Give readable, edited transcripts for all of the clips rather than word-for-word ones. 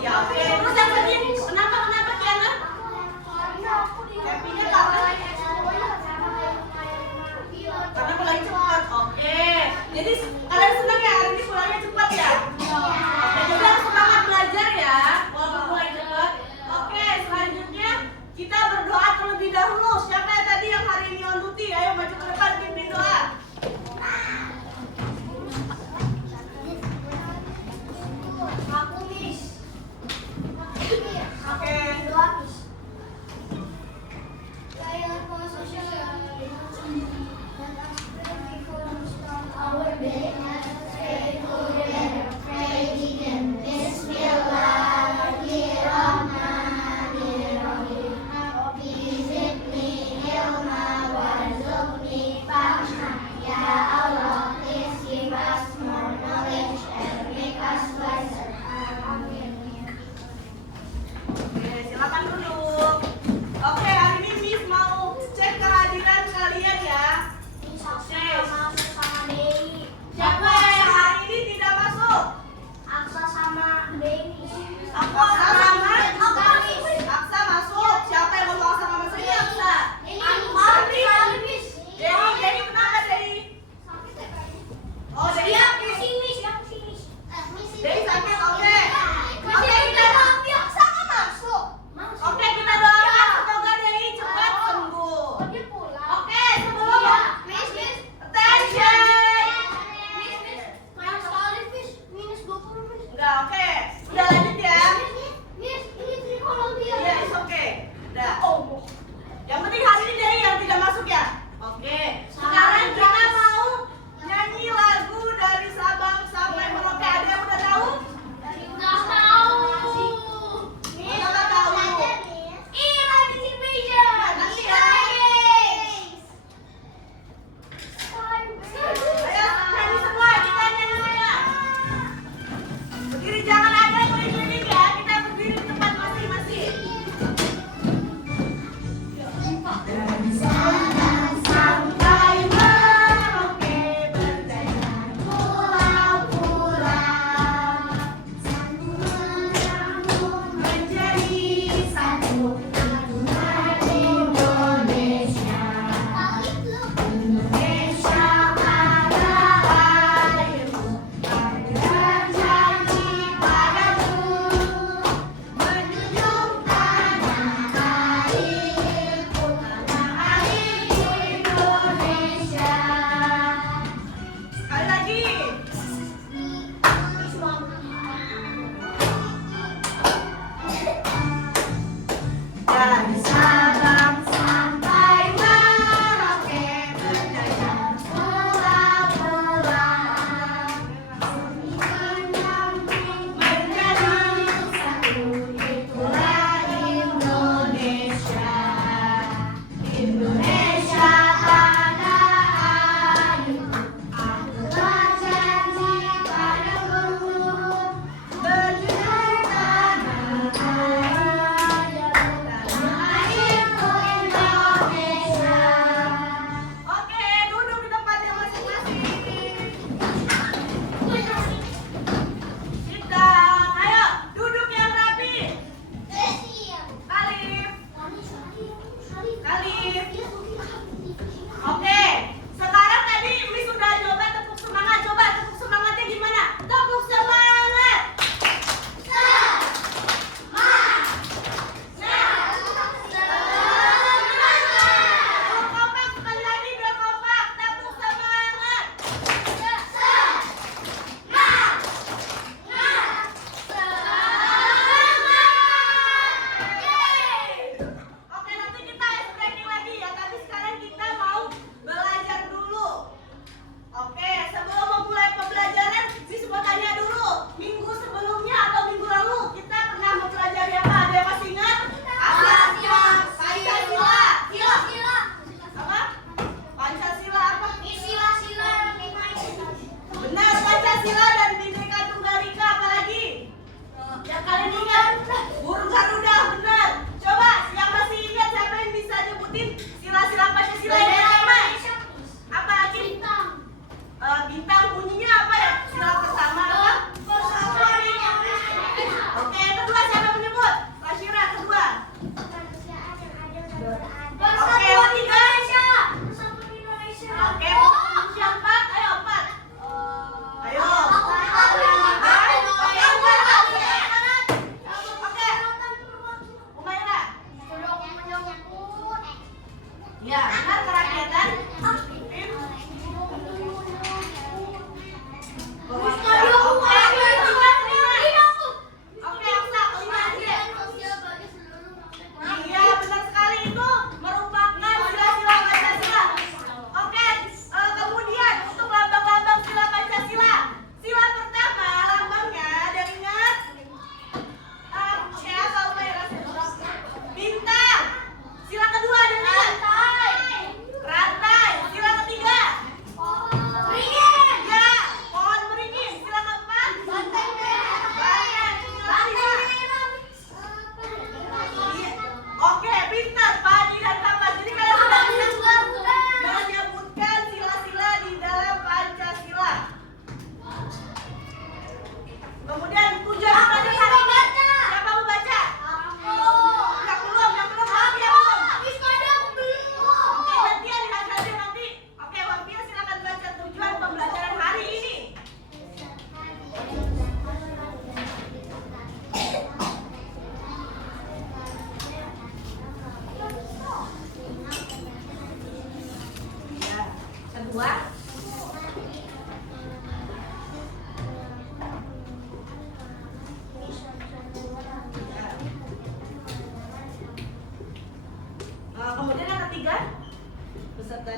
iya, oke. Terus yang tadi kenapa Kiana? Happy-nya karena pulang cepat. Oke. Jadi kalian senang ya hari ini pulangnya cepat ya? Oke, jadi harus semangat belajar ya, walaupun mulai cepat. Oke, selanjutnya kita berdoa terlebih dahulu. Siapa yang tadi yang hari ini on duty? Ayo maju ke depan, pimpin doa. Aku, Miss.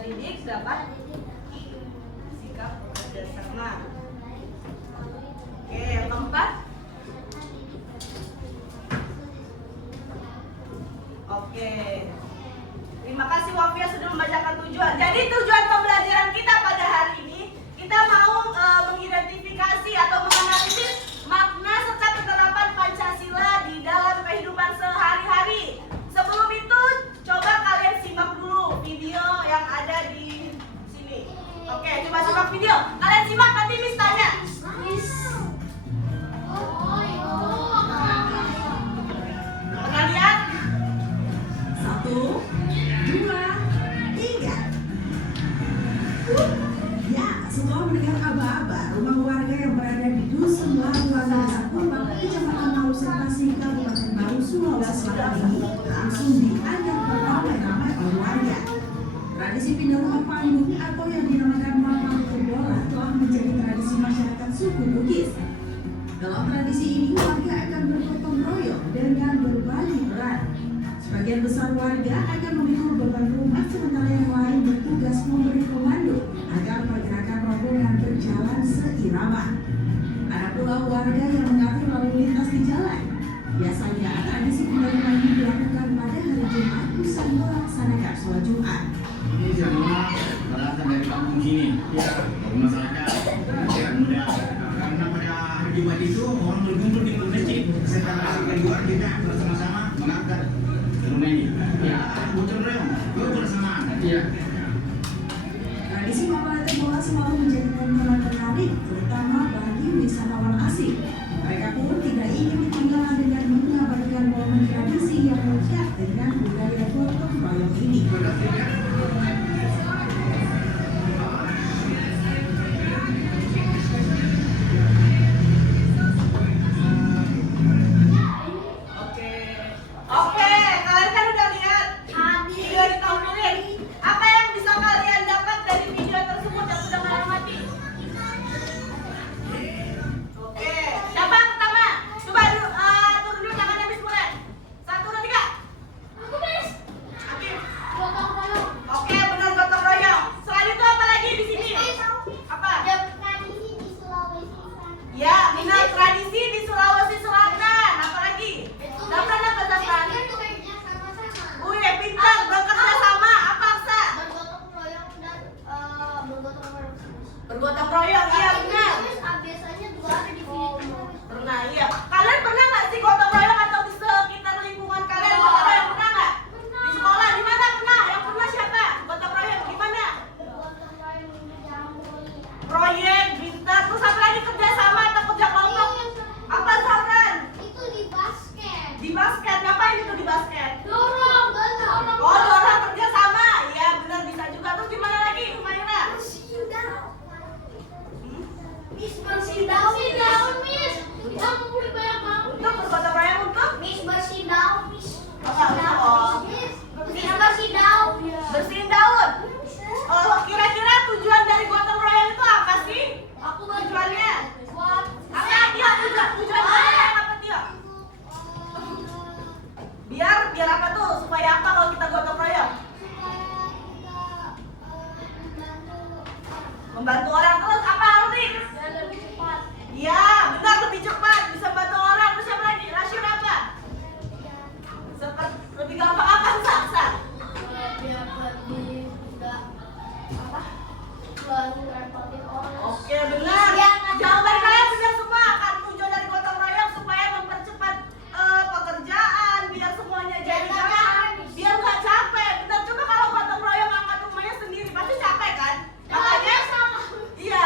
didik dapat sikap bekerja sama. Oke, yang keempat. Oke. Terima kasih Wafia sudah membacakan tujuan. Jadi tujuan pembelajaran kita pada hari ini, kita mau mengidentifikasi atau menganalisis makna serta penerapan Pancasila di dalam kehidupan sehari-hari. Sebelum itu, coba kalian simak dulu video yang ada di sini. Oke, coba simak video. Kalian simak, nanti Miss tanya. Pernah lihat? 1, 2, 3. Ya, setelah mendengar aba-aba, rumah warga yang berada di Dusun Labuan Desa Kumbang, Kecamatan Malusertasi, Kabupaten Baru, Sulawesi Selatan ini langsung diajak beramai ramai oleh warga. Tradisi pindah rumah panggung atau yang dinamakan Mamang Bola telah menjadi tradisi masyarakat suku Bugis. Dalam tradisi ini, warga akan bergotong royong dengan berbagi peran. Sebagian besar warga akan memikul beban rumah, sementara yang lain bertugas memberi komando agar pergerakan rombongan berjalan seirama. Ada pula warga yang mengatur lalu lintas di jalan. Biasanya tradisi pindah rumah ini dilakukan pada hari Jumat usai melaksanakan sholat Jumat. Ini semua berasal dari kampung sini. Masyarakat muda. Karena pada hari Jumat itu orang berkumpul di masjid. Setelah kedua kita bersama-sama mengangkat rumah ini. Ya, gotong royong, kebersamaan. Iya. Tradisi membaca bola selalu menjadi tontonan menarik, terutama bagi wisatawan asing. Mereka pun tidak ingin ketinggalan dengan mengabadikan momen tradisi yang lekat dengan budaya gotong royong ini. Oke, kalian kan udah lihat video ditampilin. Apa yang bisa kalian dapat dari video tersebut yang sudah kalian amati? Oke, siapa yang pertama? Coba turun dulu tangannya Miss mulai. 1, 2, 3. Aku Miss. Oke. Gotong royong. Oke, benar gotong royong. Selain itu apa lagi di sini? Apa? Tradisi di Sulawesi Selatan. Ya, benar tradisi di Sulawesi Selatan. Apa lagi? Zafran apa Zafran? Bekerja sama-sama. Wih, pintar, bekerja sama. Apa Aksa? Bergotong royong dan bergotong royong. Bergotong royong, iya benar. Biasanya juga ada di video. Pernah, iya. Kalian pernah nggak sih gotong royong atau di sekitar lingkungan kalian gotong royong? Pernah nggak? Di sekolah, di mana pernah? Yang pernah siapa? Gotong royong di mana? Bergotong royong di dalam kuliah. Proyek, bintang, terus apa lagi kerja sama atau kerja kelompok? Apa Zafran? Itu di basket. Di basket, ngapain itu di basket? Dorong. Oh, dorong kerja sama. Iya, benar bisa juga. Terus di mana lagi, Humaira? Miss bersih daun, Miss. Kita ngumpulin banyak banget. Untuk bergotong royong untuk? Miss bersih daun, Miss. Oh, Miss bersih daun. bersihin daun. Oh, kira-kira tujuan dari gotong royong itu apa sih? Tujuannya? Apa dia tujuan royong apa dia? Biar apa tuh? Supaya apa kalau kita gotong royong? Membantu orang. Terus apa Aldi? Iya, benar, lebih cepat, bisa bantu orang. Terus apa lagi? Rasio apa? Seperti lebih gampang apa Saksa? Oke, benar. Jawaban kalian benar semua. Kan tujuan dari gotong royong supaya mempercepat pekerjaan, biar semuanya jadi jalan, biar nggak capek. Benar, coba kalau gotong royong angkat rumahnya sendiri pasti capek kan? Makanya iya,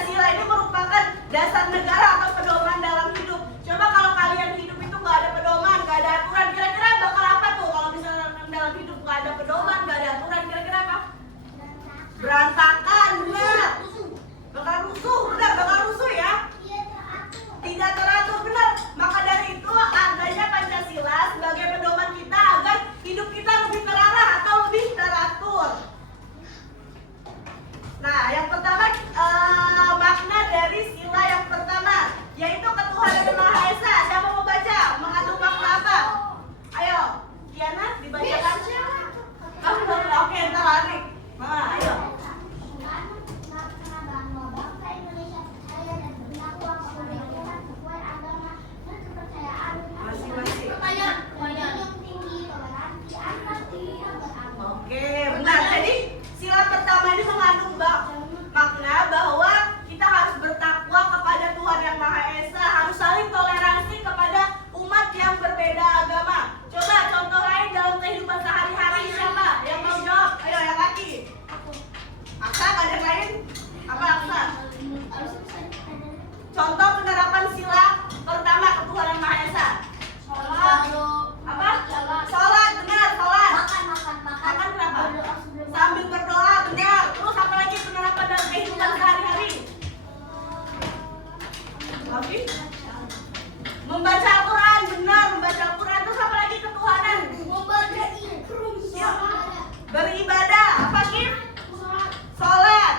Pancasila ini merupakan dasar negara atau pedoman dalam hidup. Coba kalau kalian hidup itu nggak ada pedoman, nggak ada aturan, kira-kira bakal apa tuh? Kalau misalnya dalam hidup nggak ada pedoman, nggak ada aturan, kira-kira apa? Berantakan, benar. Bakal rusuh, benar, bakal rusuh ya. Tidak teratur, benar. Maka dari itu adanya Pancasila sebagai pedoman kita agar hidup kita lebih terarah atau lebih teratur. Nah, yang pertama makna dari sila yang pertama yaitu ketuhanan yang Maha Esa. Siapa mau baca? Mengandung makna apa? Ayo, Kiana dibacakan. Oke, ntar lari. Ayo. Oke, benar. Jadi sila pertama ini mengandung makna bahwa kita harus bertakwa kepada Tuhan yang Maha Esa, harus saling toleransi kepada umat yang berbeda agama. Coba contoh lain dalam kehidupan sehari-hari siapa yang mau jawab? Ayo yang laki. Aksa, ada yang lain? Apa Aksa? Contoh penerapan sila pertama ketuhanan Maha Esa. Apa? Sholat, benar, sholat. Makan kenapa? Sambil berdoa, benar. Terus apa lagi penerapan dalam kehidupan sehari-hari? Lagi? Membaca Al-Quran, benar. Membaca Al-Quran. Terus apa lagi ketuhanan? Beribadah. Apa Kim? Sholat.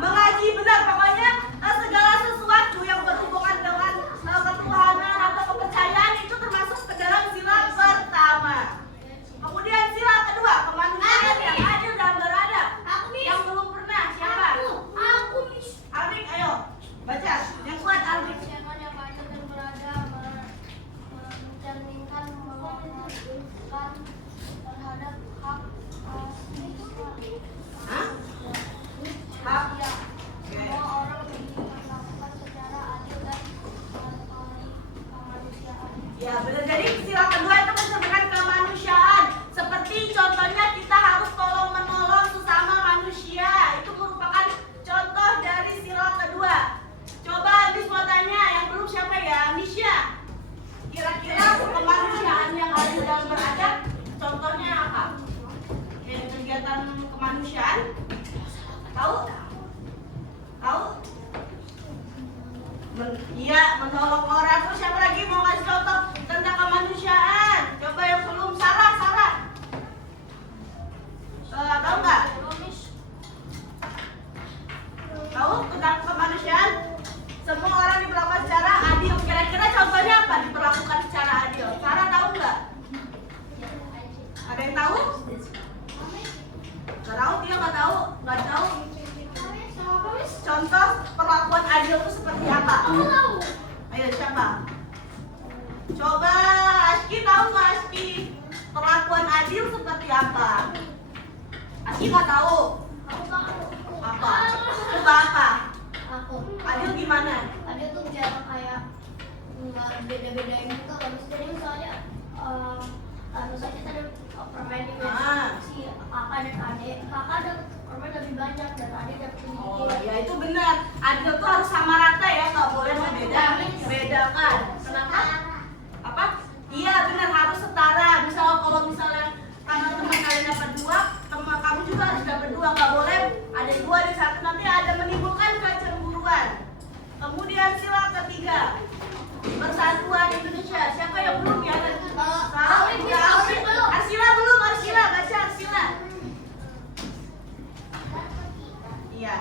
Mengaji, benar. Pokoknya segala sesuatu yang berhubungan dengan ketuhanan atau kepercayaan itu termasuk ke dalam sila pertama. Kemudian sila kedua, kemanusiaan yang adil dan beradab. Yang belum pernah, siapa? Alvin, ayo baca. Yang kuat Alvin. Hah? Hak. Oke. Ya benar, jadi sila kedua itu mencerminkan kemanusiaan. Seperti contohnya kita harus tolong menolong sesama manusia. Itu merupakan contoh dari sila kedua. Coba Abis mau tanya, yang belum siapa ya? Nisha. Kira-kira kemanusiaan yang adil dan beradab contohnya apa? Kegiatan kemanusiaan? Tahu? Tahu? Iya, menolong orang. Terus siapa lagi mau kasih contoh tentang kemanusiaan? Coba yang belum. Sarah. Tahu nggak? Tahu tentang kemanusiaan? Semua orang diperlakukan secara adil. Kira-kira contohnya apa diperlakukan secara adil? Sarah tahu nggak? Ada yang tahu? Nggak tahu, dia nggak tahu. Contoh perlakuan adil itu seperti apa? Ayo siapa? Coba Aski, tahu nggak Aski? Perlakuan adil seperti apa? Aski nggak tahu. Apa? Coba apa? Adil gimana? Adil tuh jarang kayak nggak beda-bedain gitu. Kalau misalnya misalnya kita ada permen di meja si kakak dan adik, kakak dapat permen lebih banyak dan adik dapat lebih Oh sedikit. ya, itu benar. Adil tuh harus sama rata ya, nggak boleh membedakan. Kenapa? Apa? Iya benar, harus setara. Misalnya karena teman kalian dapat 2, teman kamu juga harus dapat 2. Nggak boleh ada 2 di satu, nanti ada menimbulkan kecemburuan. Kemudian sila ketiga, persatuan Indonesia. Siapa yang belum ya? Arsila belum. Arsila, baca Arsila. Iya.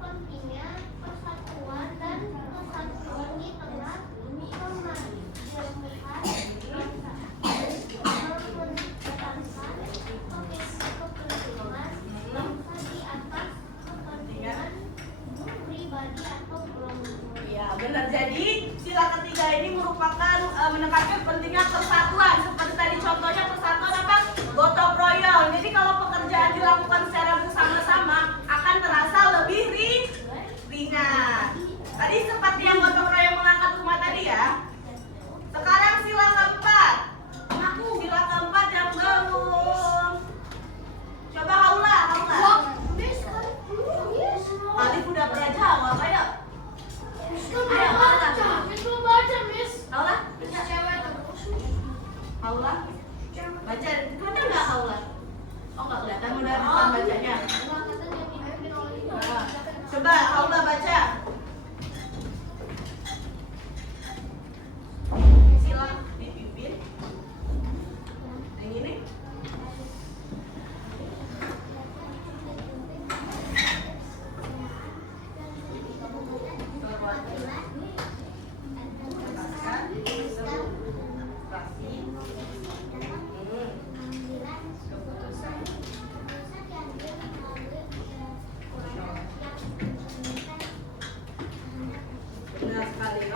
Pentingnya persatuan dan kesatuan di tengah Ya benar, jadi sila ketiga ini merupakan menekankan pentingnya persatuan. Seperti tadi contohnya persatuan apa? Gotong royong. Jadi kalau pekerjaan dilakukan secara bersama-sama akan terasa lebih ringan. Tadi seperti yang gotong royong mengangkat rumah tadi ya. Sekarang sila keempat. Sila keempat yang belum.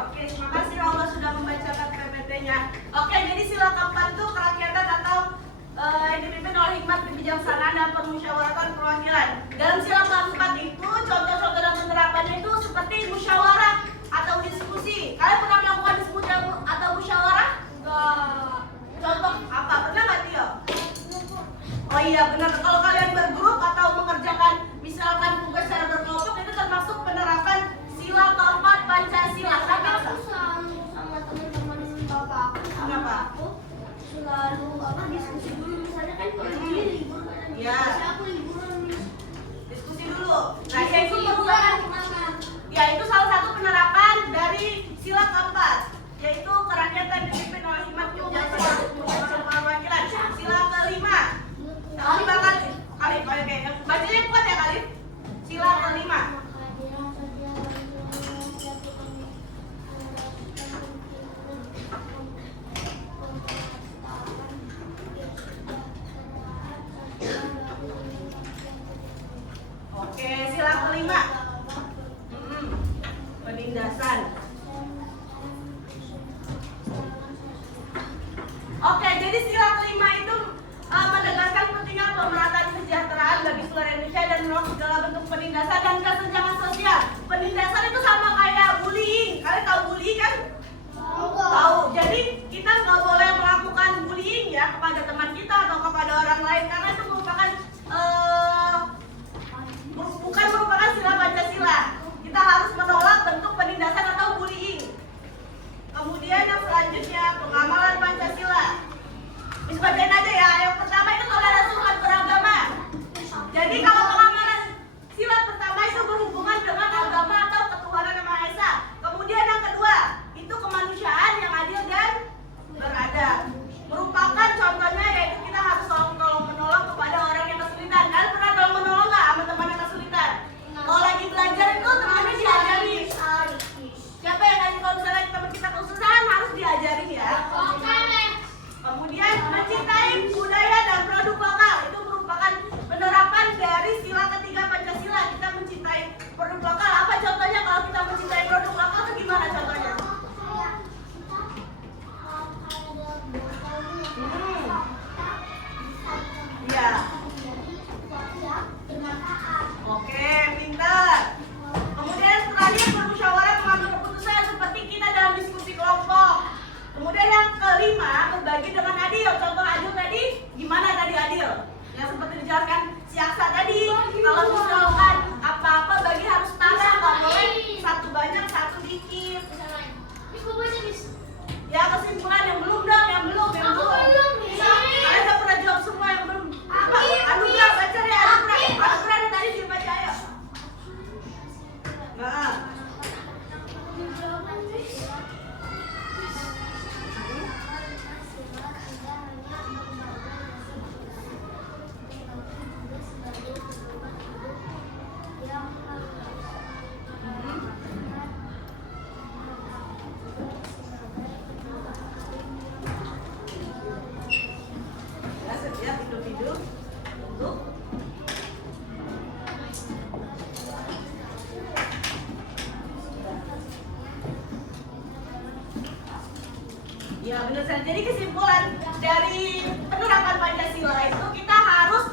Oke, terima kasih Allah sudah membacakan PPT-nya. Oke, jadi sila keempat itu kerakyatan atau yang dipimpin oleh hikmat kebijaksanaan dan permusyawaratan perwakilan. Dalam sila keempat itu contoh-contoh dan penerapannya itu seperti musyawarah atau diskusi. Kalian pernah melakukan diskusi atau musyawarah? Enggak. Contoh apa? Pernah nggak, Tio? Oh iya benar. Kalau kalian bergrup atau mengerjakan misalkan tugas secara berkelompok itu termasuk penerapan sila keempat Pancasila. Tapi Kan? aku selalu sama teman-teman bapak aku sama Kenapa? aku selalu diskusi dulu, misalnya kan kalau dia libur kan Iya. biasanya aku liburan nih. Diskusi dulu. Nah, ya itu Diskusi merupakan kemana? ya itu salah satu penerapan dari sila keempat, yaitu kerakyatan dipimpin oleh hikmat kebijaksanaan dan perwakilan. Sila kelima. Kali bakal Alif, oke. Bacanya kuat ya, Alif. Sila kelima. Oke, sila kelima. Penindasan. Oke, jadi sila kelima itu menegaskan pentingnya pemerataan kesejahteraan bagi seluruh Indonesia dan menolak segala bentuk penindasan dan kesenjangan sosial. Penindasan itu sama kayak bullying. Kalian tahu bullying kan? Tahu. Jadi kita nggak boleh melakukan bullying ya kepada teman kita atau kepada orang lain karena itu merupakan bukan merupakan sila Pancasila. Kita harus menolak bentuk penindasan atau bullying. Kemudian yang selanjutnya pengamalan Pancasila. Disebagian aja ya. Yang pertama itu toleransi umat beragama. Jadi kalau pengamalan sila pertama itu berhubungan dengan agama atau ketuhanan Yang Maha Esa. Kemudian yang kedua itu kemanusiaan yang adil dan beradab. Merupakan contohnya yaitu kita harus selalu tolong menolong kepada orang yang kesulitan. Kalian pernah tolong menolong nggak sama teman yang kesulitan? Kalau lagi belajar itu temannya diajari. Siapa yang ngasih kalau misalnya teman kita kesusahan harus diajarin ya. Kemudian mencintai budaya dan produk lokal itu merupakan penerapan dari sila ketiga Pancasila. Kita mencintai produk lokal. Apa contohnya kalau kita mencintai produk lokal itu gimana contohnya? Ya. Oke, pintar. Kemudian terakhir bermusyawarah mengambil keputusan seperti kita dalam diskusi kelompok. Kemudian yang kelima berbagi dengan adil. Contoh adil tadi gimana tadi adil? Yang seperti dijelaskan si Aksa tadi. Kalau misalkan apa-apa bagi harus setara, nggak boleh satu banyak satu dikit. Ya kesimpulan yang belum dong, yang belum. Kalian udah pernah jawab semua yang belum. Anugerah baca ya, anugerah dari tadi dibaca ayo. Nah. Ya, siap hidup-hidup. Untuk ya benar saja. Jadi kesimpulan dari penerapan Pancasila itu kita harus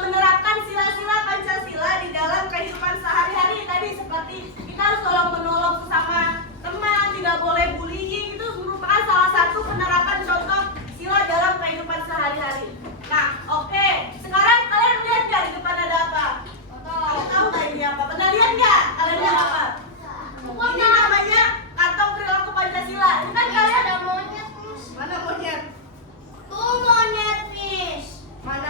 menerapkan sila-sila Pancasila di dalam kehidupan sehari-hari tadi seperti kita harus tolong menolong sesama teman, tidak boleh bullying, itu merupakan salah satu penerapan contoh sila dalam kehidupan sehari-hari. Nah, oke. Sekarang kalian lihat nggak di depan ada apa? Kalian tahu nggak ini apa? Pernah lihat nggak? Kalian lihat apa? Ini namanya kantong perilaku Pancasila. Ini kan kalian Ada monyet, Miss. mana monyet? Tuh monyet, Miss. Mana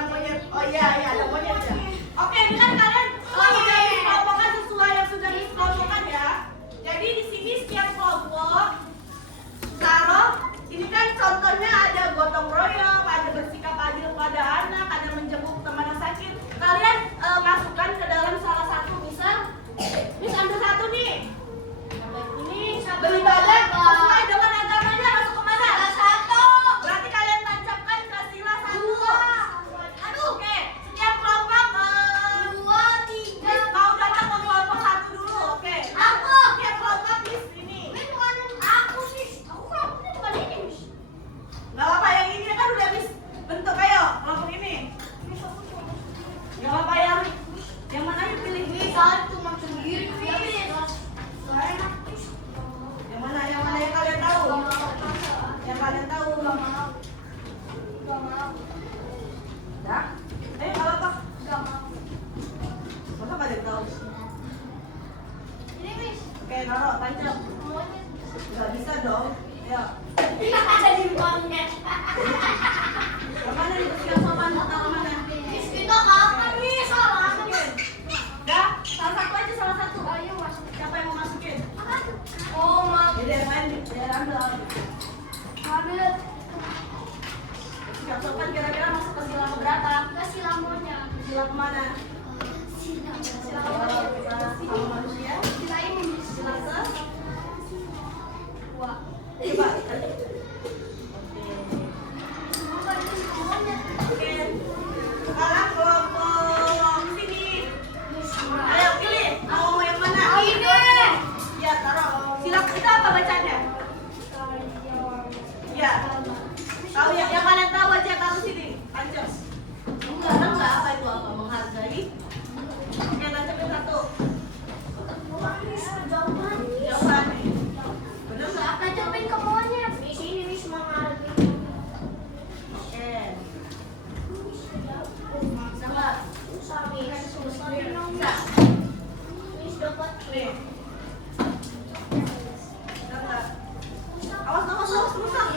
Gak apa-apa yang mana yang pilih? Satu macam gitu. Ya, Yang mana yang kalian tahu? Yang kalian tahu? Gak mau. Ya? Ayo gak apa-apa. Gak mau. Masa kalian tahu? Ini Miss. Oke, taruh, tancap. Semuanya. Gak bisa dong. Ayo. Ada di bawahnya. Yang mana nih? Yang sopan taruh mana? Miss, kita kapan nih? Salah. Dah, salah satu aja, salah satu. Ayo masuk. Siapa yang mau masukin? Oh, maaf. Jadi yang main, dia ambil. Ambil. Yang sopan kira-kira masuk ke sila berapa? Kasih lampunya. Sila kemana? Sila Sama manusia. Sila ini Miss. Sila ke? Wah. Coba. Bukan ini semuanya. Oke. Sekarang kelompok sini. Miss. Ayo pilih. Mau yang mana? Ini. Ya, taruh. Sila kita apa bacanya? Ya. Tahu yang kalian tahu aja taruh sini. Tancap. Enggak apa itu apa? Menghargai. Oke, tancapin satu. Jauhan. Bener nggak? Tancapin ke bawahnya. Miss, ini Miss menghargai. Oke. Bisa nggak? Susah Miss. Susah dong, Bisa. Miss dapat. Nih. Bisa nggak? Awas, rusak.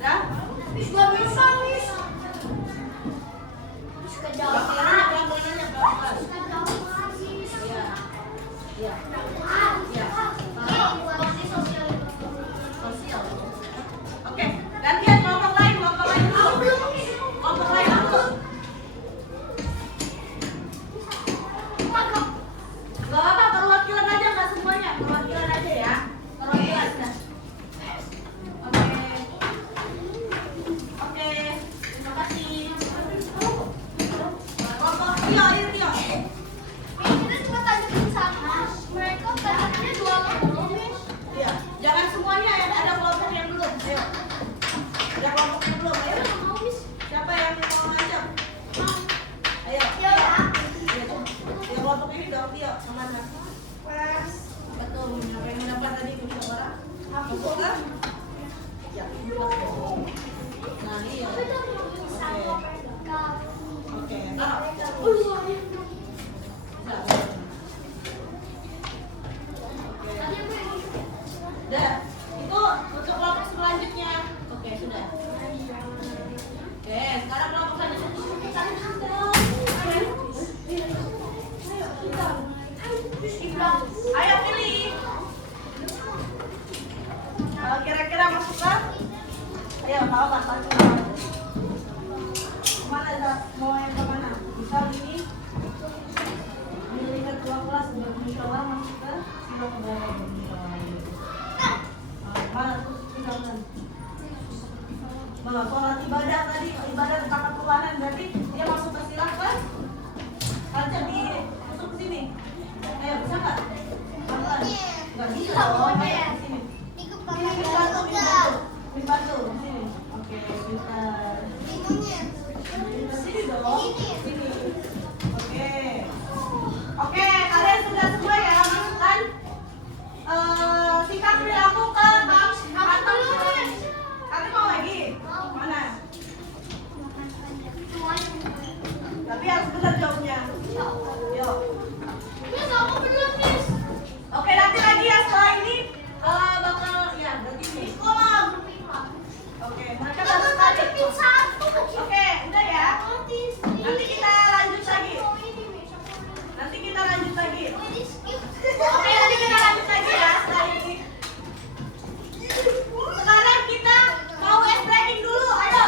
Dah? Miss gak bisa Miss. Miss kejauhan. Pelan-pelan aja, pelan-pelan. Miss kejauhan Miss. Iya. Iya. Iya. Sosial. Oke, gantian kelompok lain dulu. Kelompok lain dulu. Gak apa-apa, perwakilan aja, nggak semuanya. Perwakilan aja ya. Perwakilan. Dah. Oke. Terima kasih. Kelompok Tio, ayo Tio. Iya, jangan semuanya ya, ada kelompok yang belum. Ayo. Ada kelompok yang belum, ayo. Siapa yang mau ngajak? Ayo. Iya, kelompok ini dong, Tio. Kemana? Betul, apa yang mendapat tadi kunci orang? Masuk kan? Ya, betul. Nah, iya. Oke, taruh. Bisa. Udah, itu untuk kelompok selanjutnya. Oke, sudah. Oke, sekarang kelompok selanjutnya. Ayo pilih. Kira-kira masuk ke? Ayo, tahu lah, kemana? Mau yang kemana? Misal ini milih ketua kelas bermusyawarah masuk ke sila keberapa bermusyawarah ini. Mana tuh misalkan? Sholat ibadah tadi, ibadah tentang ketuhanan berarti dia masuk ke sila ke? Kaca di masuk ke sini. Ayo, bisa nggak? Nggak bisa. Oh, ayo ke sini. Ini bantu, sini. Oke, pintar. Sini dong. Sini. Oke, kalian sudah semua ya masukkan sikap perilaku ke bank atau Kami mau lagi? Mana? Tapi harus benar jawabnya. Yuk. Oke, nanti lagi ya setelah ini bakal ya berarti ini. Oke, mereka harus tadi. Oke, udah ya. Nanti kita lanjut lagi. Oke, nanti kita lanjut lagi ya setelah ini. Sekarang kita mau ice breaking dulu, ayo.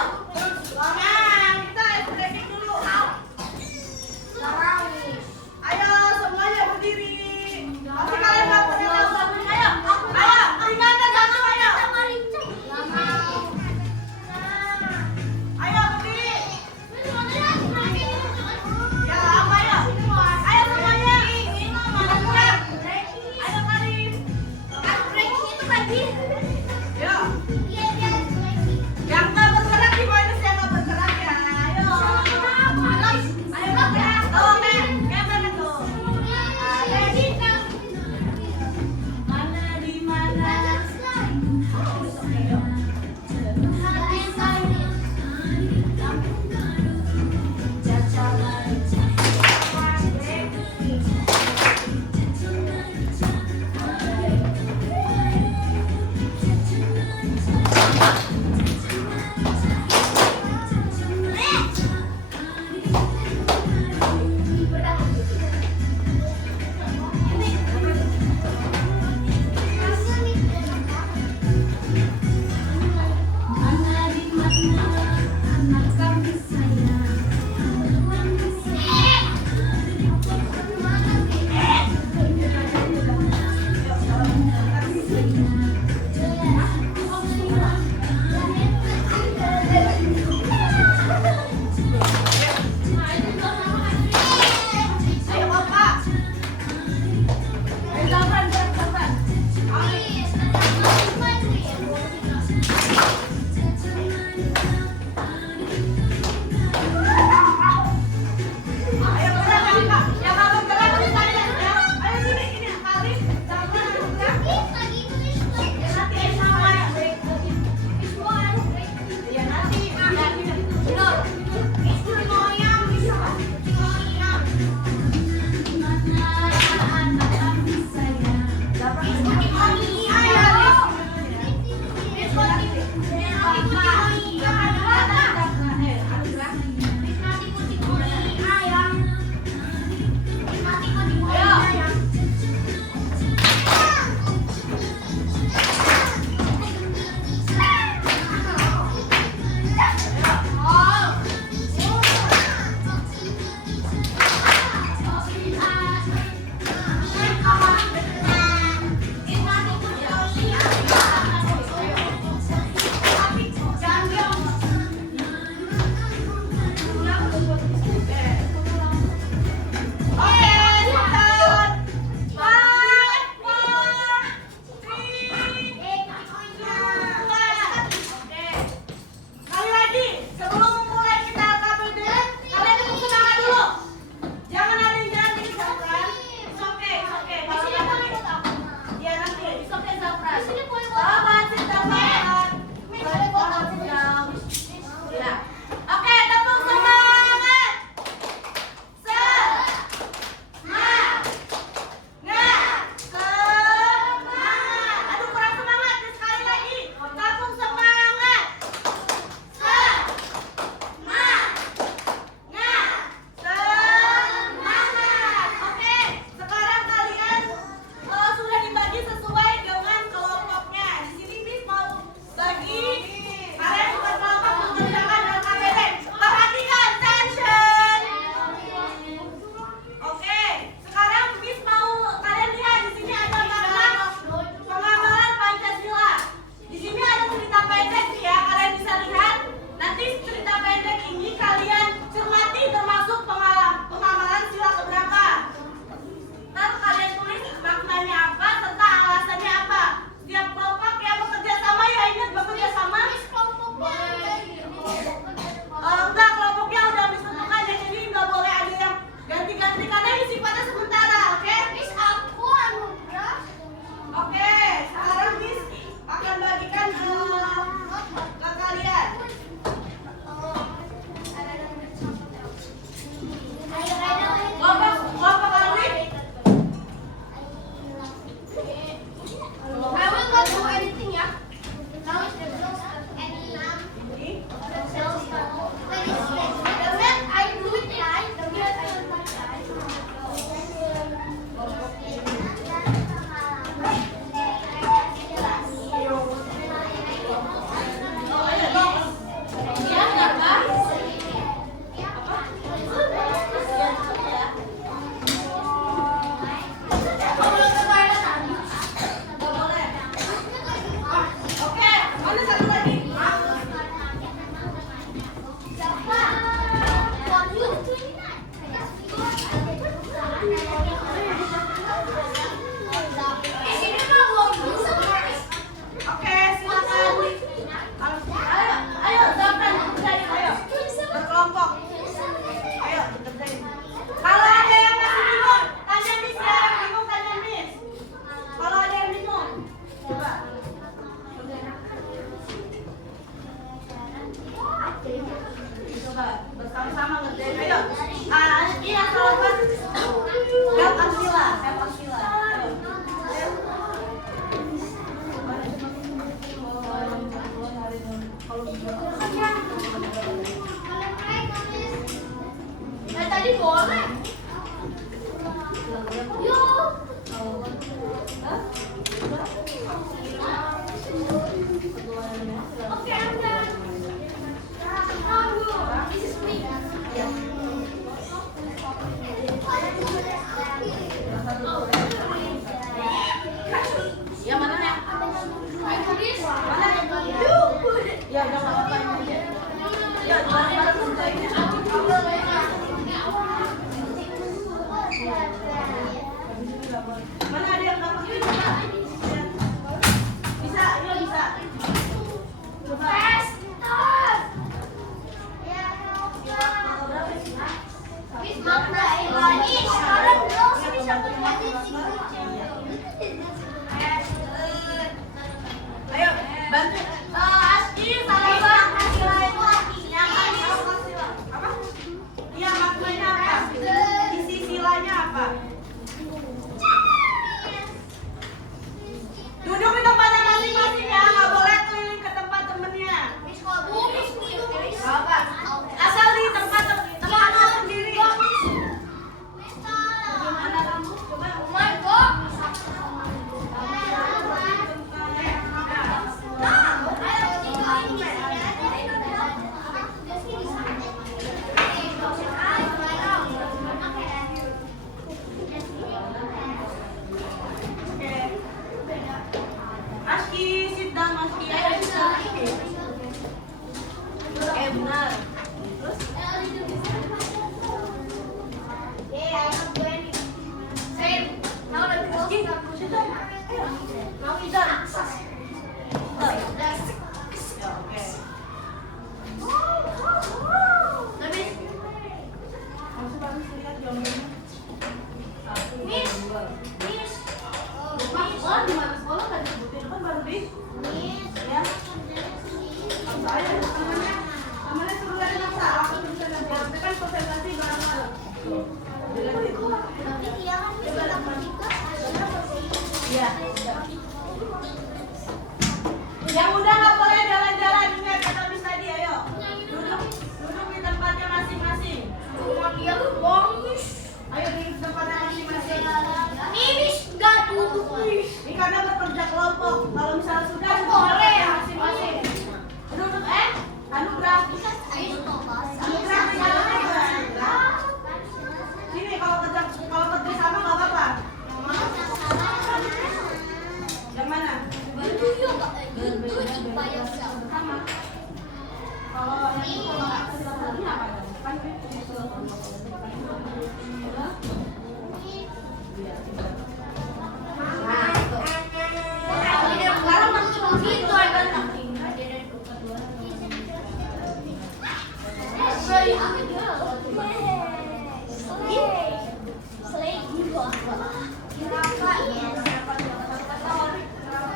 Nah, kita ice breaking dulu. boleh. Yo. Oke, Anda. This is me. Ya mana ya? Mana? Ya udah nggak apa-apa ini. Ya bareng-bareng kerjainnya. Mana ada yang nggak pakai coba? Bisa, ya bisa. Coba. Ayo bantu. Aski salah yang apa? Iya maknanya apa? Isi silanya apa? Duduk di tempatnya masing-masing ya, nggak boleh keliling ke tempat temennya. Apa? Asal di tempat sendiri. Gimana kamu? Coba. Aski, sit down Aski. Ayo benar. Terus? Aski, sit down. Ayo. Mau sit down. Ya, oke. Bagus lihat gambarnya. Satu, dua. Oh, di mana sekolah nggak disebutin kan baru bis? Ya. Saya namanya suruh dari masa aku bisa nanti kan presentasi bareng-bareng. Iya. Yang udah nggak boleh jalan-jalan, ingat kata Miss tadi, ayo. Duduk di tempatnya masing-masing. Ayo di tempatnya masing-masing. Ini karena bekerja kelompok. Kalau misalnya sudah boleh masing-masing. Duduk Anugrah. Anugrah di jalannya gimana? Sini kalau kerja sama nggak apa-apa. Yang mana? Sama. Kalau yang itu kalau nggak kasih lagi apa ya? Kan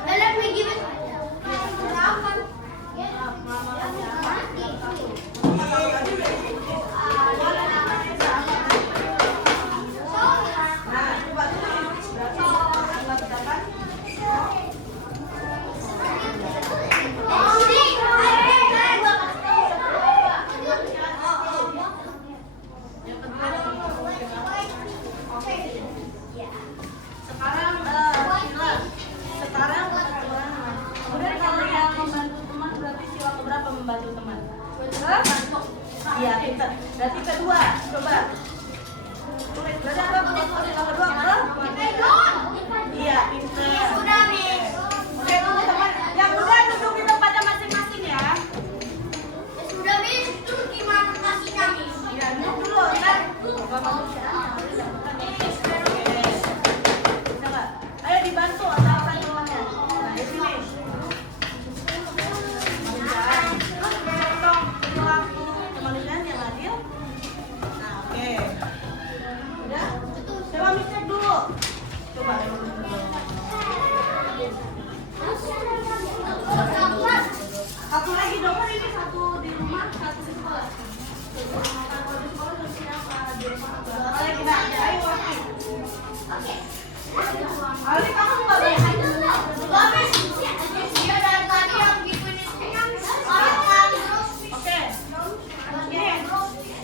Let me give it. membantu teman. Iya, pintar. Berarti kedua, coba. Tulis. Berarti apa? Kedua, iya, pintar. Sudah, Miss. Oke, tunggu teman. Yang udah duduk di tempatnya masing-masing ya. Sudah, Miss. Terus gimana kasihnya, Miss? Iya, duduk dulu, ntar. Coba. Ayo dibantu atasan temannya. Nah, di sini. Kemanusiaan yang adil. Nah, oke. Udah? Coba Miss cek dulu. Coba. Satu lagi dong, kan ini satu di rumah, satu di sekolah. Satu di sekolah terus siapa? Di rumah apa? Oke, kita ayo Waki. Oke. Ali, kamu nggak boleh. Bagus. Dia dari tadi yang gituin orang Oke. Ini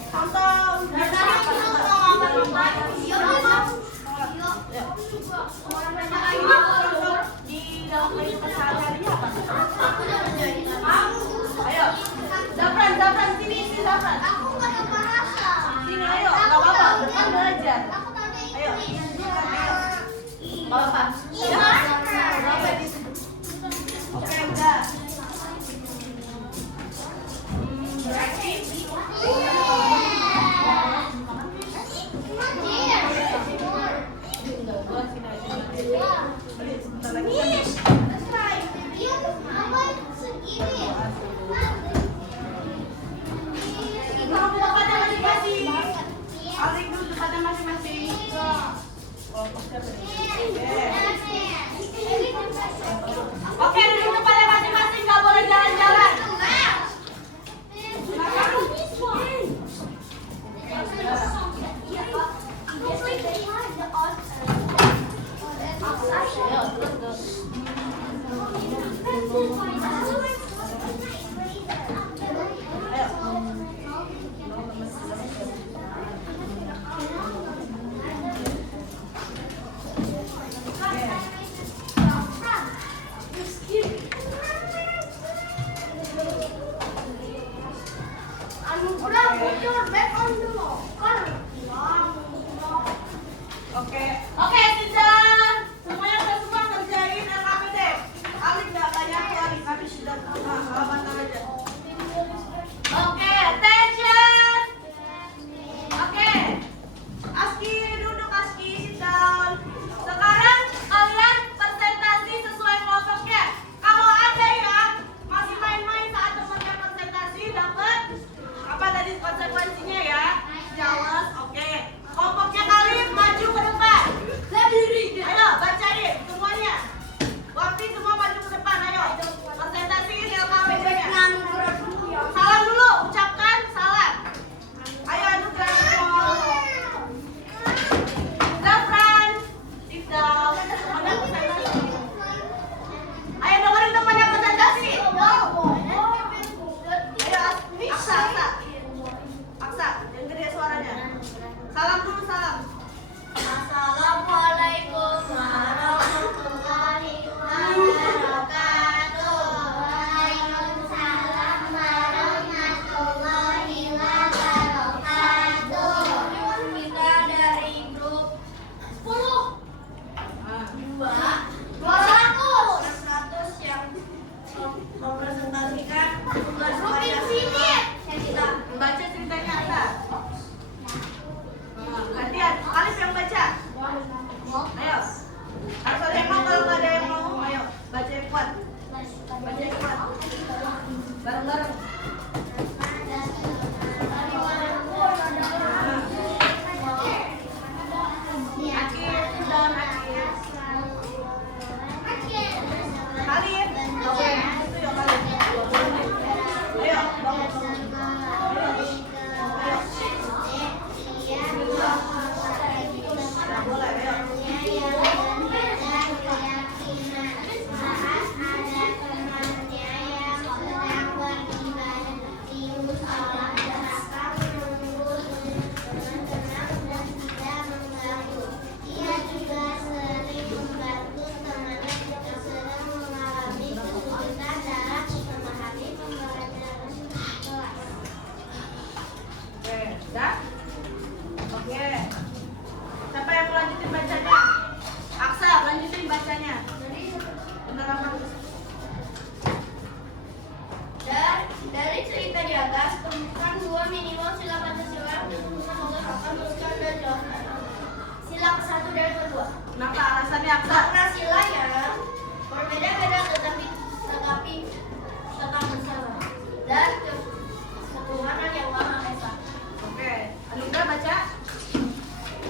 contoh. Bapak. Oke, udah. Berarti oke, duduk tempatnya masing-masing, nggak boleh jalan-jalan. Oke, Sinjan. Semuanya udah semua ngerjain LKPD. Alif nggak banyak lagi, tapi sudah bentar aja. Oke, attention. Oke, Aski duduk, Aski sit down. Sekarang kalian presentasi sesuai kelompoknya. Kalau ada yang masih main-main saat temannya presentasi, dapat apa tadi konsekuensinya ya? Jealous, oke. Kelompoknya kalian maju ke depan. Ayo bacain semuanya. Waktu semua maju ke depan, ayo. Presentasiin LKPD-nya. Salam dulu, ucapkan salam. Ayo aduk semua. Zafran, sit down. Temannya presentasi. Ayo dengerin temannya presentasi. Ayo, Aksa, yang gede suaranya. Salam dulu, salam. Assalamualaikum warahmatullahi wabarakatuh. Waalaikumsalam warahmatullahi wabarakatuh. Kita dari grup 10 100 yang mempresentasikan tugas saya. Kita Baca ceritanya Aksa. Gantian, Alif yang baca. Ayo. Asal yang mau, kalau nggak ada yang mau, ayo baca yang kuat. Baca yang kuat. Bareng-bareng. Akhir, dan akhir. Alif, nggak boleh gitu ya Alif. Ayo, bangun. Nggak boleh, ayo. Oke, udah? Oke. Siapa yang mau lanjutin bacanya? Aksa, lanjutin bacanya. Bentar apa? Dari cerita di atas, temukan dua minimal sila Pancasila untuk menggunakan meneruskan dan jawaban. Sila ke-1 dan ke-2. Kenapa alasannya Aksa? Karena sila yang berbeda-beda tetapi tetap bersama. Dan ketuhanan yang Maha Esa. Oke, Anugrah baca.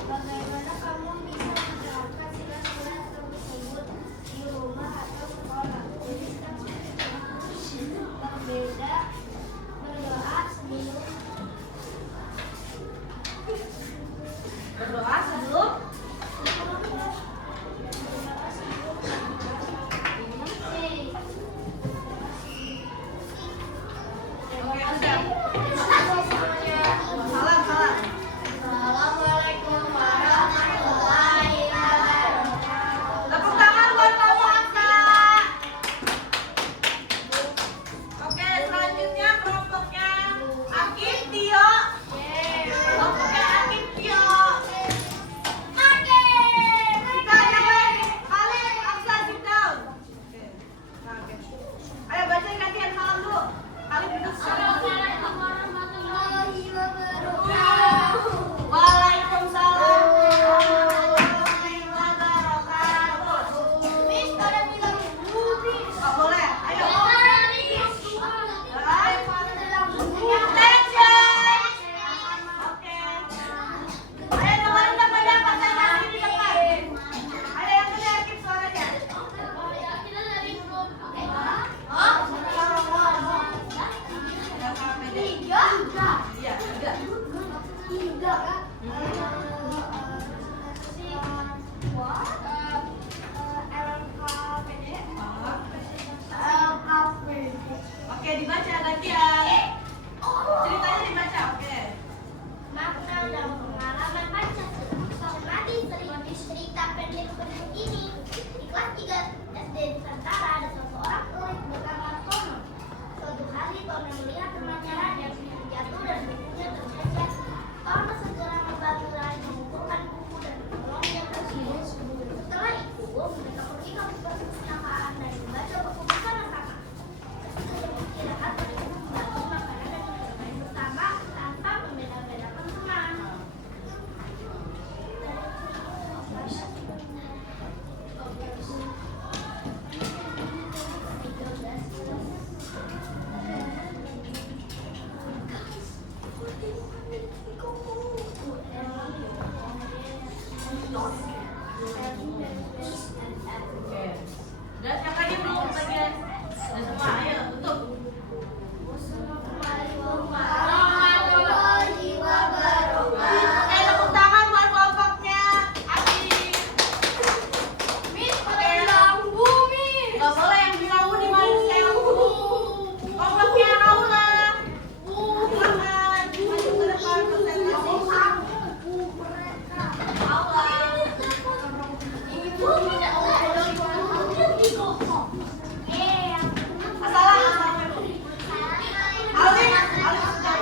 Bagaimana kamu bisa menerapkan sila-sila tersebut di rumah atau sekolah? Berbeda, berdoa sebelum Berdoa sebelum Oke, udah. Salam, salam. Assalamualaikum warahmatullahi wabarakatuh. Tepuk tangan buat kamu, Aksa. Oke, selanjutnya kelompoknya Akif, Tio. Kelompoknya Akif, Tio. Oke. Dan yang lagi belum bagian. Dan semua, ayo tutup. Warahmatullahi wabarakatuh. Oke, tepuk tangan buat kelompoknya. Asik. Miss, bilang bumi. Gak boleh yang bilang di mana saya kelompoknya Aula. Silakan maju ke depan presentasi. Aula. Assalamualaikum. Alif sudah.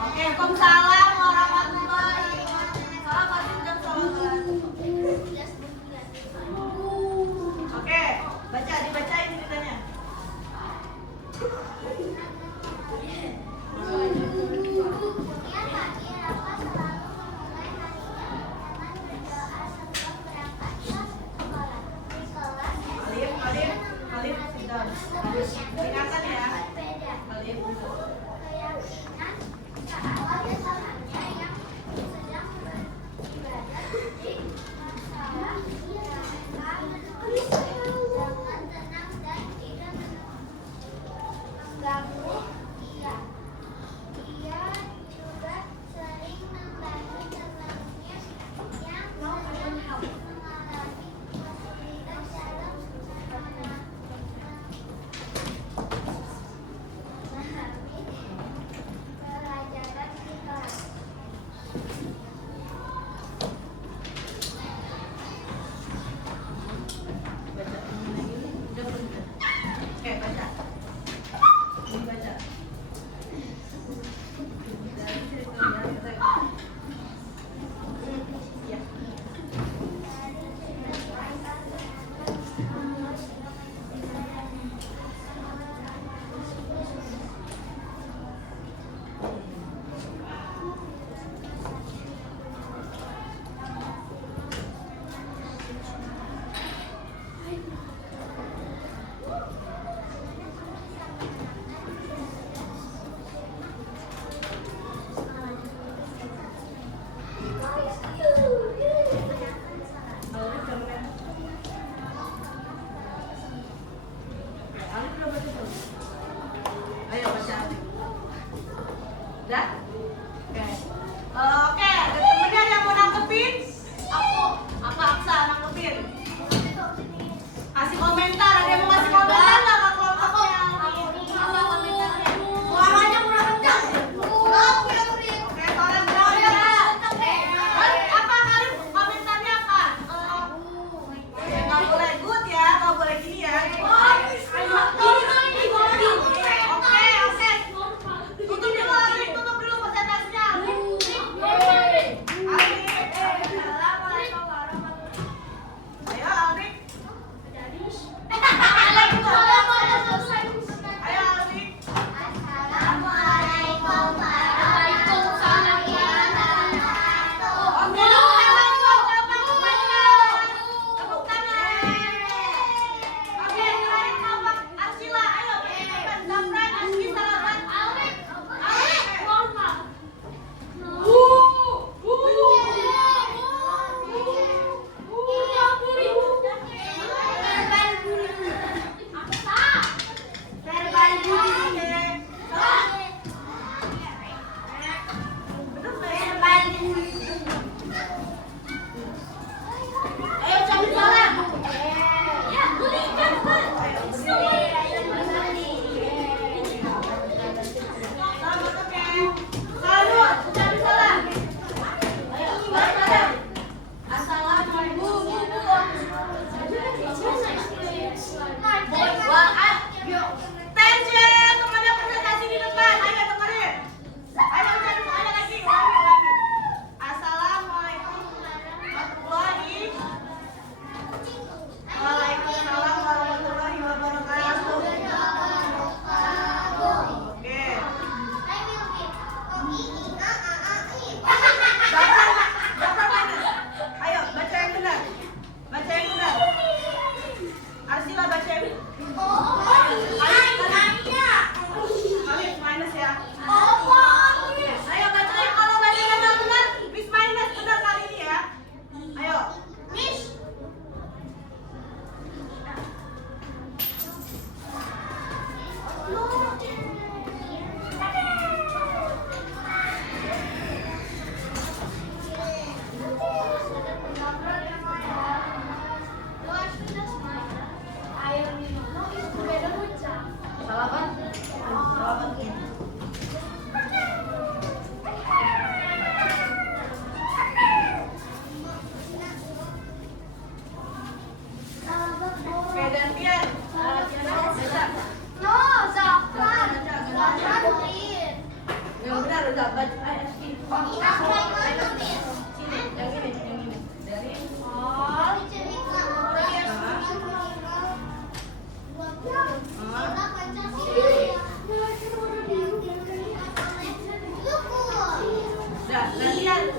Oke, Waalaikumsalam warahmatullahi wabarakatuh. Oke, dibacain ceritanya. Alif, sudah. Ingatkan ya. Alif. Ia juga sering membantu temannya yang mengalami kesulitan dalam memahami pelajaran di kelas. Oke, baca. Ini baca. Dari ceritanya kita. Ya. Alif udah baca. Alif udah baca belum? Ayo baca Alif. Udah? Oke. Oke, ada temennya yang mau nangkepin? Aku. Apa Aksa nangkepin? Kasih komentar, ada yang mau kasih komentar nggak ke kelompoknya? Apa komentarnya? Suaranya kurang kencang. Oke, tolong jawab ya. Apa Alif komentarnya apa? Nggak boleh good ya, nggak boleh gini ya. Oke. Tutup dulu Alif, tutup dulu presentasinya. Alif. Ayo Alif. Ayo Alif. Assalamualaikum warahmatullahi wabarakatuh. Oke, tepuk tangan. Oke, terakhir kelompok Arsila, ayo cepat. Zafran, Aski, Salaman. Alif. Ayo cabut salam. Ya, beli cabut. Ayo selamat oke. Salam, cabut salam. Ayo, salam. Assalamualaikum. Attention, kepada presentasi di depan. Ayo dengerin. Ayo ucapin semuanya lagi. Assalamualaikum warahmatullahi wabarakatuh. Waalaikumsalam warahmatullahi wabarakatuh. Oke. Baca mana? Ayo baca yang benar. Baca yang benar. Arsila baca yang benar. Alif minus ya. Ayo baca yang kalau baca yang benar, Miss minus. Kalian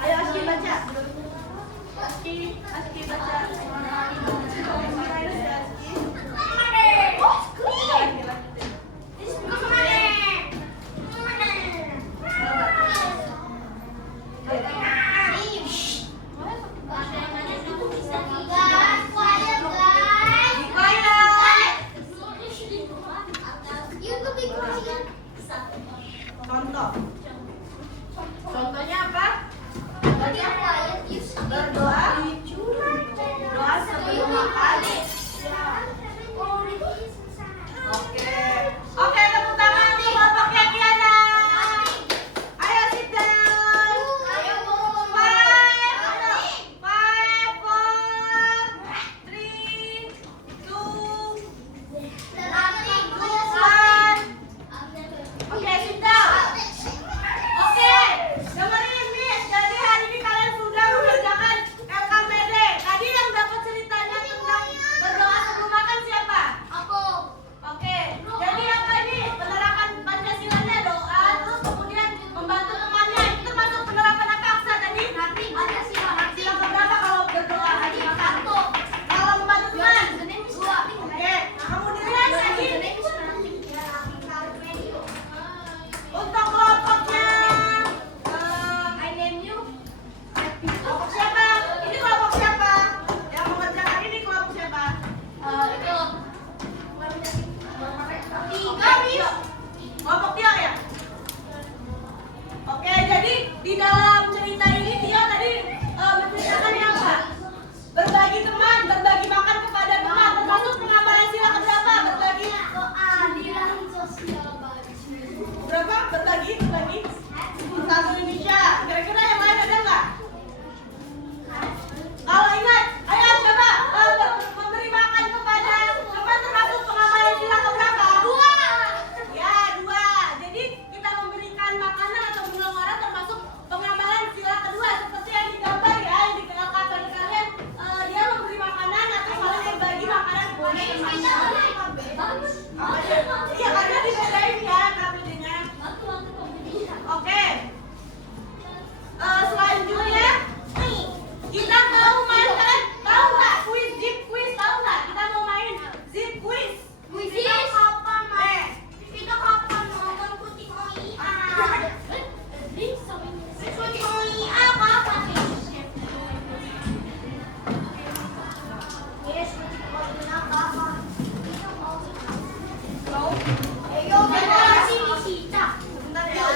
ayo Aski baca. Aski baca. Contoh. Contohnya apa? Berdoa. Doa sebelum makan. Oke. Oke, tepuk tangan nih Bapaknya Kiana. Ayo sit down. 5, 4, 3, 2, 1. Oke, sit down. Oke, dengerin nih. Jadi hari ini kalian sudah mengerjakan LKPD. Tadi yang dapat ceritanya tentang berdoa sebelum makan siapa? Oke, jadi apa ini? Penerapan Pancasilanya doa, terus kemudian membantu temannya. Itu termasuk penerapan apa Aksa tadi? Sila keberapa kalau berdoa hari makan? Kalau membantu teman? Oke, nah kemudian lagi untuk kelompoknya kelompok siapa? Ini kelompok siapa? Yang mengerjakan ini kelompok siapa? Kelompok Tio ya? Oke, jadi di dalam cerita ini Tio tadi menceritakan apa? Berbagi teman, berbagi makan kepada teman, termasuk pengamalan sila keberapa? Berbagi berapa? Berbagi? Satu Indonesia. Kira-kira yang lain ada nggak? Kalau ingat, ayo coba memberi makan kepada teman termasuk pengamalan sila keberapa? 2. Ya, 2. Jadi kita memberikan makanan atau bunga mawar termasuk pengamalan sila kedua seperti yang digambar ya, yang dikenalkan pada kalian. Dia memberi makanan atau saling berbagi makanan kepada teman. Iya, karena dibedain ya KPD-nya. Oke. Selanjutnya kita mau main, kalian tahu nggak quiz, zip quiz, tahu nggak? Kita mau main zip quiz. Sebentar ya.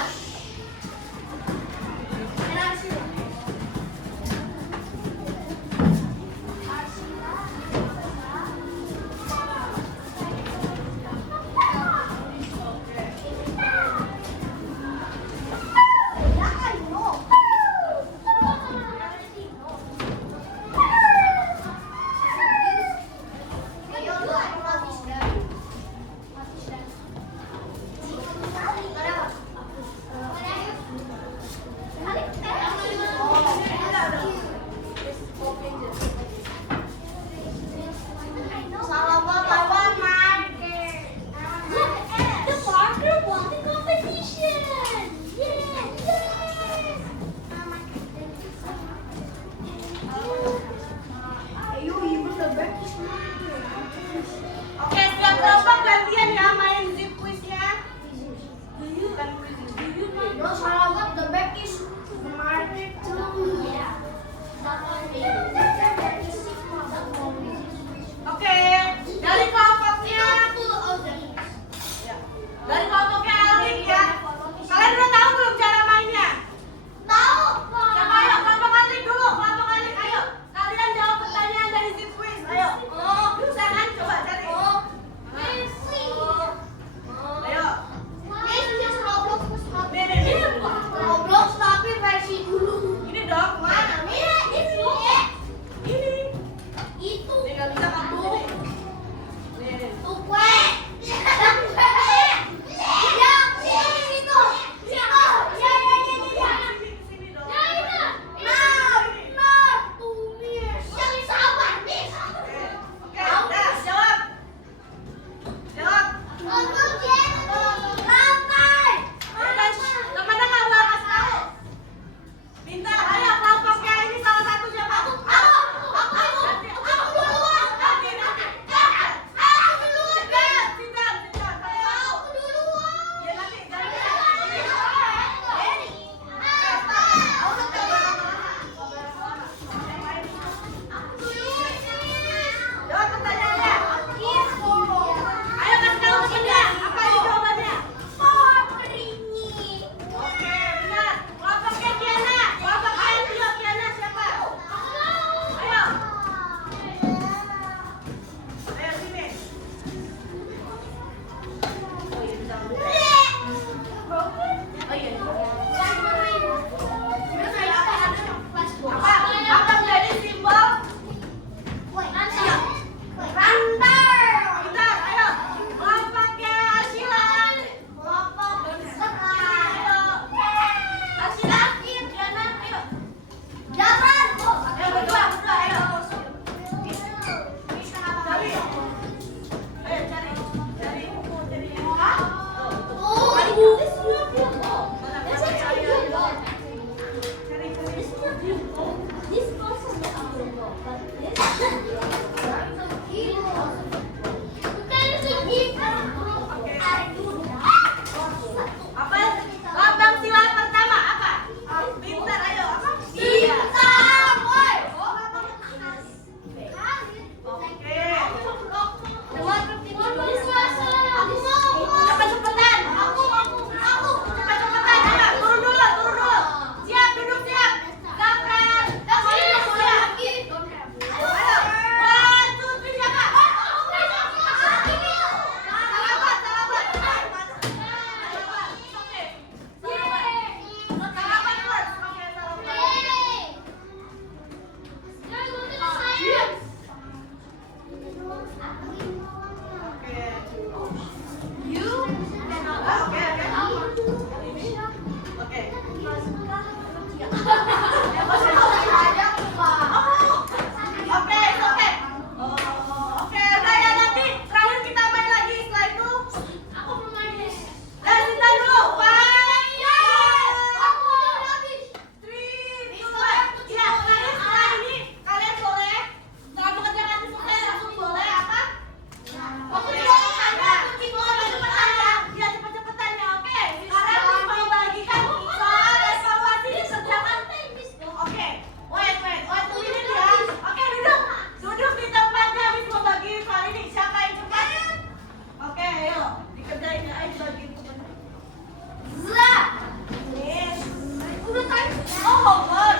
Oh, homework.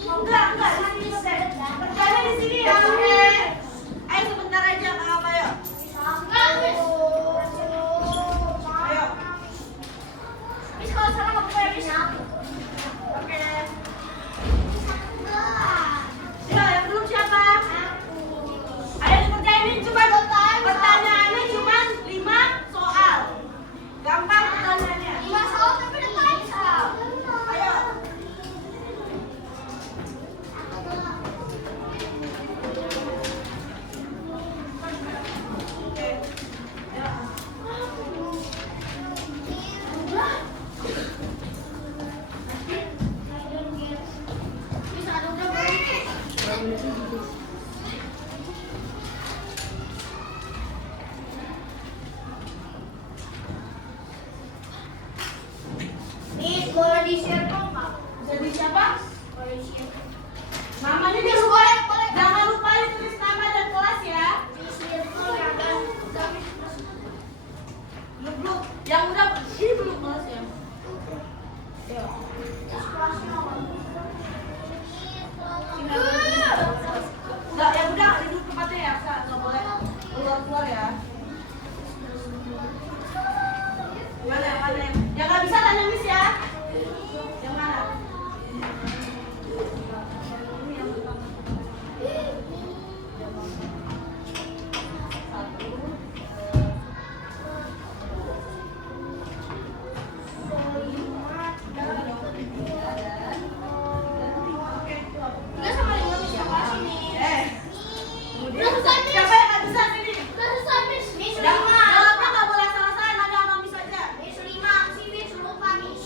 Enggak, nanti kerjanya di sini ya. Oke. Ayo sebentar aja, Kak, ayo. Ayo. Miss, kalau salah nggak boleh, Miss. Oke. Ya, yang belum siapa? Ayo dikerjain, cuma pertanyaannya cuma 5 soal. Gampang pertanyaannya. 5 soal tapi udah time out. Ayo. Oke. Ayo. Miss, ada udah belum? Miss, boleh di-share dong, Kak? Jadi siapa? Boleh di-share. Namanya Miss, jangan boleh, boleh. jangan lupa tulis nama dan kelas ya. Di-share dulu ya, kan? Udah, Miss. Belum. Yang udah ini belum kelas ya. Ayo. Miss, kelasnya apa? Enggak, yang udah duduk tempatnya ya, Kak. Enggak boleh keluar ya. Gimana yang mana yang nggak bisa tanya Miss ya? Yang mana? Tiga sama lima, Miss, yang kelas ini. Kemudian Udah selesai, Miss. siapa yang nggak bisa sini? Udah selesai, Miss. Miss, Yang 5. jawabnya nggak boleh salah-salah, nanya sama Miss aja. Miss, 5. Si Miss, lupa, Miss.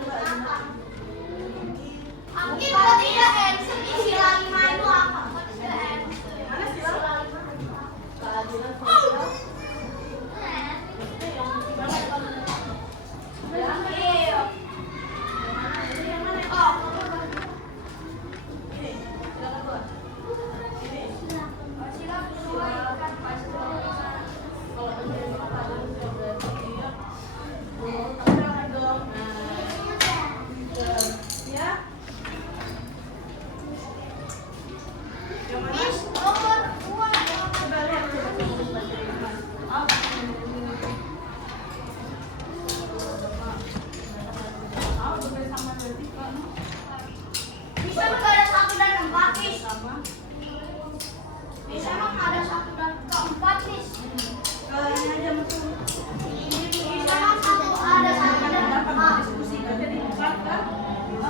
Kenapa? Mungkin kalau tidak answer, sila 5 itu apa? What is the answer? Mana sila? Sila 5 itu apa? Keadilan Oh. sosial. Iya. Yang mana? Oh. Ini. Silakan keluar. Ini. Sila kedua kan pasti. Kalau bener apa sudah berarti ya. Oh, tangan dong. Nah. Ya. Yang mana? Miss, nomor 2. Coba lihat coba baca ini. Oh. Oh, bersama berarti kan. Miss, emang nggak ada 1 dan 4, Miss. Sama. Miss, emang ada 1 dan 4, Miss. Ini aja betul. Miss, emang ada 1 dan 4. Diskusi aja di depan kan.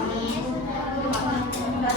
Miss. Enggak